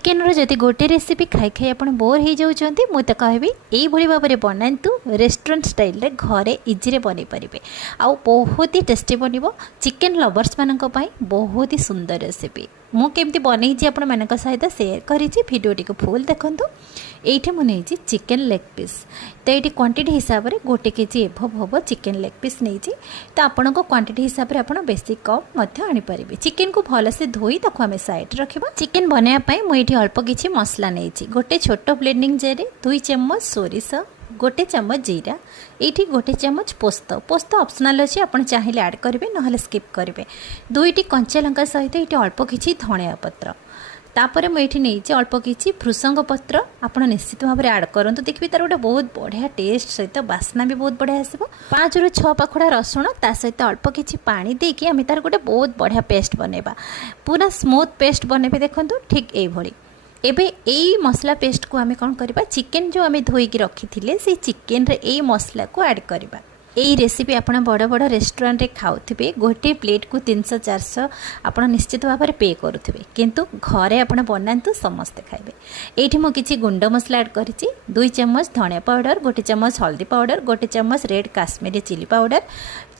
Chicken रो जदि गोटे recipe खाई खाई आप बोर हो जाउछंती मु तो कहबी एई भली भाबरे बनांतु रेस्टोरेंट स्टाइल रे घरे इजी रे बनै परिबे आ बहुत ही टेस्टी बनिबो। चिकेन लवर्स मानक पई बहुत ही सुंदर रेसिपी मु केमती बनैछि आपण मानक सहित शेयर करिछि। भिडियोटी को फुल देखंतु। एठी मु नैछि चिकेन लेग पीस तो ये क्वांटिटी हिसाब से 1 केजी एभव हम चिकेन लेग पीस नहीं तो आपण को क्वांटिटी हिसाब से आप बेसी कम आनीपारे। चिकेन को भलसे धोई ताको आम साइड रखा। चिकेन बनायापाई मुझे अल्प किसी मसला नहीं। गोटे छोट ब्लेंडिंग जार 2 चम्मच सोरिष, 1 चम्मच जीरा, ये 1 चम्मच पोस्त। पोस्त ऑप्शनल अच्छे आप चाहिए ऐड करेंगे ना स्किप करेंगे। 2टी कंचा लंका सहित ये अल्प किसी धनिया पत्र। तापर मुझे नहीं अल्प किसी भृसंग पत्र आप निश्चित भाव में ऐड करूँ। देखिए तार गोटे बहुत बढ़िया टेस्ट सहित बास्ना भी बहुत बढ़िया आसो। 5 ରୁ 6 पाखुड़ा रसुण ता सहित अल्प किसी पानी देकी आम तार गोटे बहुत बढ़िया पेस्ट बनैबा। पूरा स्मूथ पेस्ट बनैबे। देखंतु ठीक एभली। एबे एई मसला पेस्ट को आम कौन करबा, चिकेन जो आम धोईकी रखी से चिकेन रे एई मसला को ऐड करबा। यही रेसिपी आप बड़ बड़ रेस्टोरेंट रे खाऊे गोटे प्लेट को 300-400 आप निश्चित भाव में पे करुवे किंतु घरे आप बनातु समस्ते खाइबे। एठी मु किछि गुंड मसला ऐड करिछि। 2 चम्मच धनिया पाउडर, 1 चम्मच हल्दी पाउडर, 1 चम्मच रेड काश्मीरी चिली पाउडर,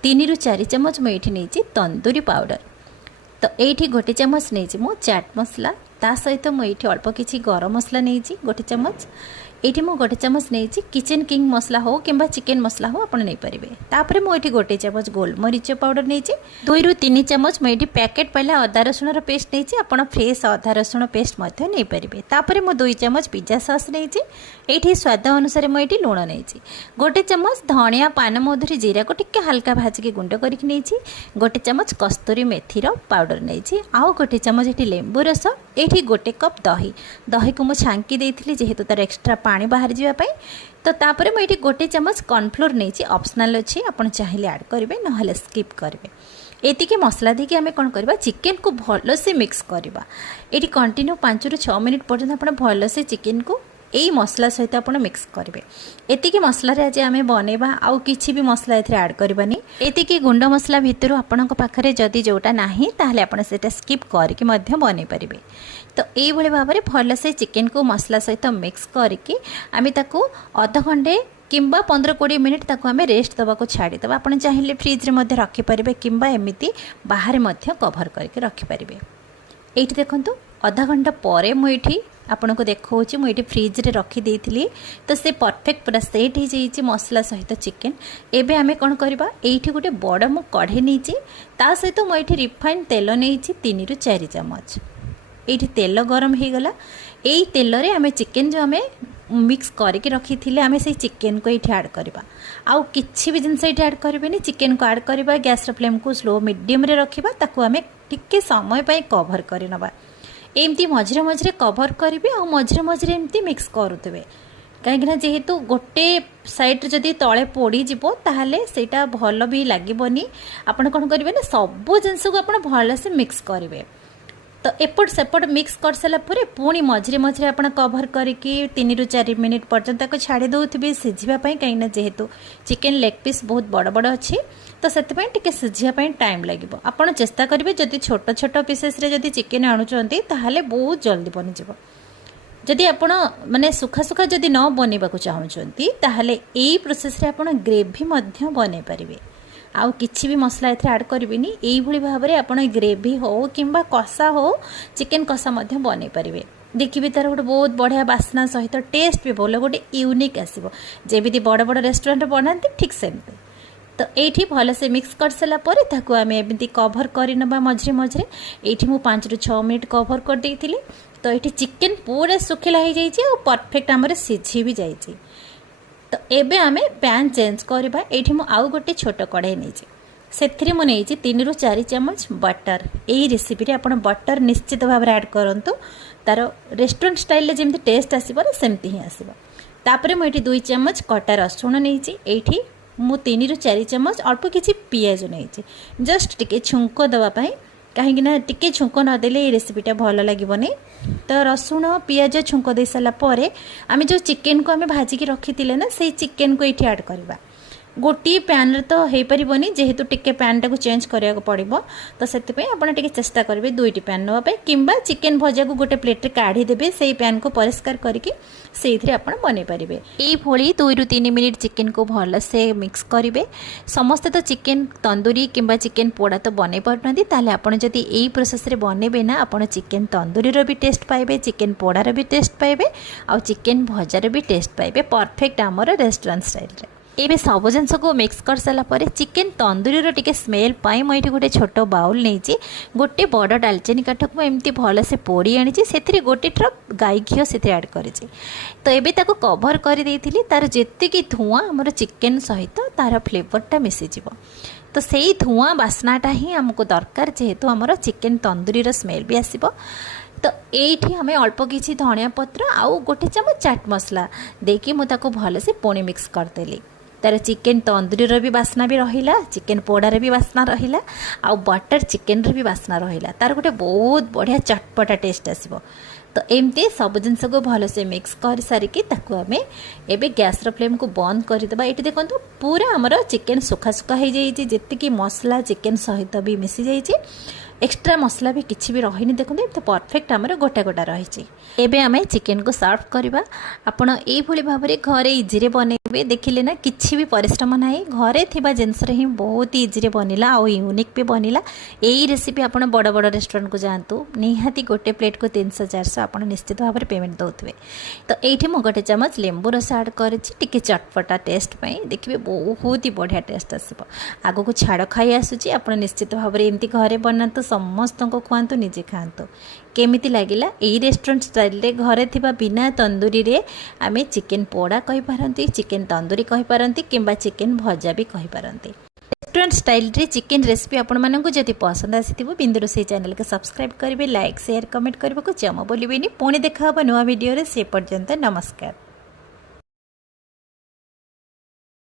3 ରୁ 4 चम्मच मुझे नहीं तंदूरी पाउडर। तो ये 1 चम्मच नहीं मु चाट मसला ता सहित मुझे अल्प किसी गरम मसला नहीं 1 चम्मच। ये मु 1 चम्मच नहीं किचन किंग मसला हो कि चिकेन मसला हो आप नहीं पारे। तापर मुझे 1 चम्मच गोलमरीच पाउडर नहीं 2 ରୁ 3 चम्मच मुझे पैकेट पहले अदा रसुण पेस्ट नहीं आप फ्रेश अदा रसुण पेस्ट नहीं पारे। तापर मु 2 चम्मच पिज्जा सॉस नहीं ये स्वाद अनुसार मुझे लुण नहीं 1 चम्मच धनिया पान मधुरी जीरा को टिके हल्का भाजिकी गुंड करके नहीं 1 चम्मच कस्तूरी मेथी पाउडर नहीं आउ 1 चम्मच ये लेंबू रस। ये 1 कप दही। दही को मुझे छांकी देती जेहेतु तार एक्सट्रा पानी बाहर जावाई। तो तापर मुझे 1 चम्मच कॉर्नफ्लोर नहीं ऑप्शनल अच्छी आप चाहिए ऐड करेंगे ना स्किप करेंगे। एतिके मसला देकी आम कौन करवा चिकेन को भल से मिक्स करवा। ये कंटिन्यू 5 ରୁ 6 मिनिट पर्यंत आप भल से चिकेन को यही मसला सहित आप मिक्स करेंगे। एतिकी मसला आज आम बनवा आउ किसी भी मसला ए ऐड करवानी। एतिकी गुंड मसला भितर आपण पाखे जदि जोटा ना ताहले आपण सेटा स्किप करके बन पारे। तो ये भाव में भल से चिकेन को मसला सहित मिक्स करके आम ताको अध घंटे किंबा 15-20 मिनिट ताको आम रेस्ट दवा को छाड़ीदे। आप चाहिए फ्रिज में रखिपारे किंबा एमती बाहर कभर करके रखिपारे। ये देखो अधा घंटा पर मुझे आपन को देखा मुझे फ्रिज रे रखी देती तो से परफेक्ट पूरा सेट हो जाइए मसला सहित चिकेन। एबे आमे कौन करबा एठी गोटे बड़ मु कढ़े नहीं ता सहित मुझे रिफाइंड तेल नहीं 3 ରୁ 4 चम्मच। ये तेल गरम हो गला। यही तेल रे आमे चिकेन जो आमे मिक्स करके रखी थी आमे से चिकेन को ये ऐड करवा। आउ किछि भी जिनस ये ऐड करें चिकेन को ऐड करवा। गैस फ्लेम को स्लो मीडियम रे रखिबा ताको आमे टिके समय पाई कवर कर नबा। एमती मझे मझे कवर करेंगे और मझे मझे एमती मिक्स करुवे कहीं जेहेतु गोटे साइड जदि तले पोड़ीज ताहले सेटा भल भी लगनी। आपड़ कौन करेंगे ना सबू जिनस को आप भल से मिक्स करेंगे। तो एपट सेपट मिक्स कर सारापर पुणी मझे मझे आप कवर करके 3 ରୁ 4 मिनिट पर्यंत छाड़ी दौथे सीझापी कहीं जेहेतु चिकेन लेग पीस बहुत बड़ बड़ अच्छी तो से सीझापी टाइम लगे। आपड़ चेष्टा करेंगे जदि छोट छोट पीसेस जदि चिकेन आणुचंती ताहले बहुत जल्दी बनीज। जदि आपण माने सुखा सुखा जदि न बनवाक चाहूँगी ताहले यही प्रोसेस रे आपण ग्रेवी बनै पारे। आउ किछि भी मसला एथे ऐड करबिनी। एई भली भाव में आपण ग्रेवी हो किंबा कषा हो चिकेन कषा बनै पारे। देखिए तार गोटे बहुत बढ़िया बास्ना सहित टेस्ट भी भल गोटे यूनिक आसो जेमिति बड़ बड़ रेस्टोरेंट बनाते ठीक सेमती। तो ये भल से मिक्स कर सारापर ताको आम एमती कवर करनबा मझे मझे। ये मु 5 ରୁ 6 मिनिट कवर कर देइथिली। तो ये चिकेन पूरा सुखिला हो जाइए और परफेक्ट आमर सीझी भी जाइए। तो एबे आमे पैन चेंज करबा। एठी मु आउ गोटे छोट कढ़ाई नहीं से मुझे 3 ରୁ 4 चम्मच बटर। यही रेसिपी रे आपण बटर निश्चित भाव में ऐड करंतु तार रेस्टोरेंट स्टाइल जमी टेस्ट आसो सेमती ही आसो। तापर मुझे 2 चम्मच कटा रसुण नहीं ये मु 3 ରୁ 4 चम्मच अल्प किसी पियाज नहीं जस्ट टिके छुंक दवापाई कहीं टिके छुंक नदेले ये रेसिपीटा भल लगनी। तो रसुण पियाज छुंक दे सारापर आम जो चिकेन को आम भाजिकी रखी ना से चिकेन को ये ऐड करवा। गोटे पैन तो हो पारनि जेहेतु टिके पैन टाक चेंज करा पड़ो तो से आपड़ टे चेष्टा करेंगे दुईटी पैन नापी कि चिकेन भजा को गोटे प्लेट काढ़ीदेवे से पैन को परिष्कार करके आप बन पारे। ये 2 ରୁ 3 मिनिट चिकेन को भलसे मिक्स करेंगे। समस्ते तो चिकेन तंदूरी किंबा चिकेन पोड़ा तो बन पारना ताले आपड़ जदि यही प्रोसेस रे बनइबे ना आप चिकेन तंदूरी भी टेस्ट पाइबे, चिकेन पोड़ार भी टेस्ट पाइबे आ चिकेन भजार भी टेस्ट पाइबे परफेक्ट आमर रेस्टोरेंट स्टाइल रे। एबे सब जिनस को मिक्स कर सारा पर चिकेन तंदूरी टिके स्मेल पाई मुझे गोटे छोट बाउल नहीं गोटे बड़ डालचीनी काठ को एमती भल से पोड़ी आनी से गोटे ट्रप गाई घी से ऐड कर तो एबे ताको कवर कर देइथिली तार जेतिकी धुआं हमर चिकेन सहित तार फ्लेवरटा मिसीज तो से ही धुआं बास्नाटा ही आमको दरकार जेहेतु आमर चिकेन तंदूरी स्मेल भी आसब। तो ये आम अल्प किसी धनिया पत्र आउ गोटे चमच चाट मसला देकी मुझे भल से पुणी मिक्स करदेली। तार चिकेन तंदूरी भी बास्ना भी रहिला, चिकेन पोड़ार भी बास्ना रहिला आउ बटर चिकेन भी बास्ना रहिला तार गोटे बहुत बढ़िया चटपटा टेस्ट आसब। तो एमती सब जिनस को भल से मिक्स कर सारिकी ताकू आम एबे गैस फ्लेम को बंद करदेबा। ये देखो पूरा आमर चिकेन सुखा सुखा हो जाइए जेतिकी मसला चिकेन सहित भी मिसी जाइए एक्स्ट्रा मसला भी किसी भी रही देखो तो परफेक्ट आमर गोटा गोटा रही। एबे आमे चिकेन को सर्व करवा। आपण ये भाव में घरे इजी बनइबे देखिले ना किसी भी परिश्रम ना घरे थिबा जिनस ही बहुत इजी बनला आउ यूनिक भी बनला। यही रेसिपी आप बड़ बड़ रेस्टोरेंट को जातु निहाती गोटे प्लेट को 300-400 आप निश्चित भाव में पेमेंट दौथे। तो ये मुझे गोटे चमच लेंबू रस आड कर चटपटा टेस्ट देखिए बहुत ही बढ़िया टेस्ट आसब। आग को छाड़ खाई आसूची आप निश्चित भाव में एमती घरे बनातु समस्त को खुआतु निजे खातु। केमिति लागिला यही रेस्टोरेंट स्टाइल रे घरे थिबा बिना तंदूरी रे आमे चिकेन पोड़ा कहि पारंती, चिकेन तंदूरी कहि पारंती किंबा चिकेन भजा भी कहि पारंती। रेस्टोरेंट स्टाइल रे चिकेन रेसिपी आपण मानकु जदि पसंद आसीथिबो बिंदुरोसई चैनल के सब्सक्राइब करिवे, लाइक शेयर कमेंट करबा को जमा बोलिबेनी। पुणी देखा नुआ वीडियो रे से पर्यंत नमस्कार।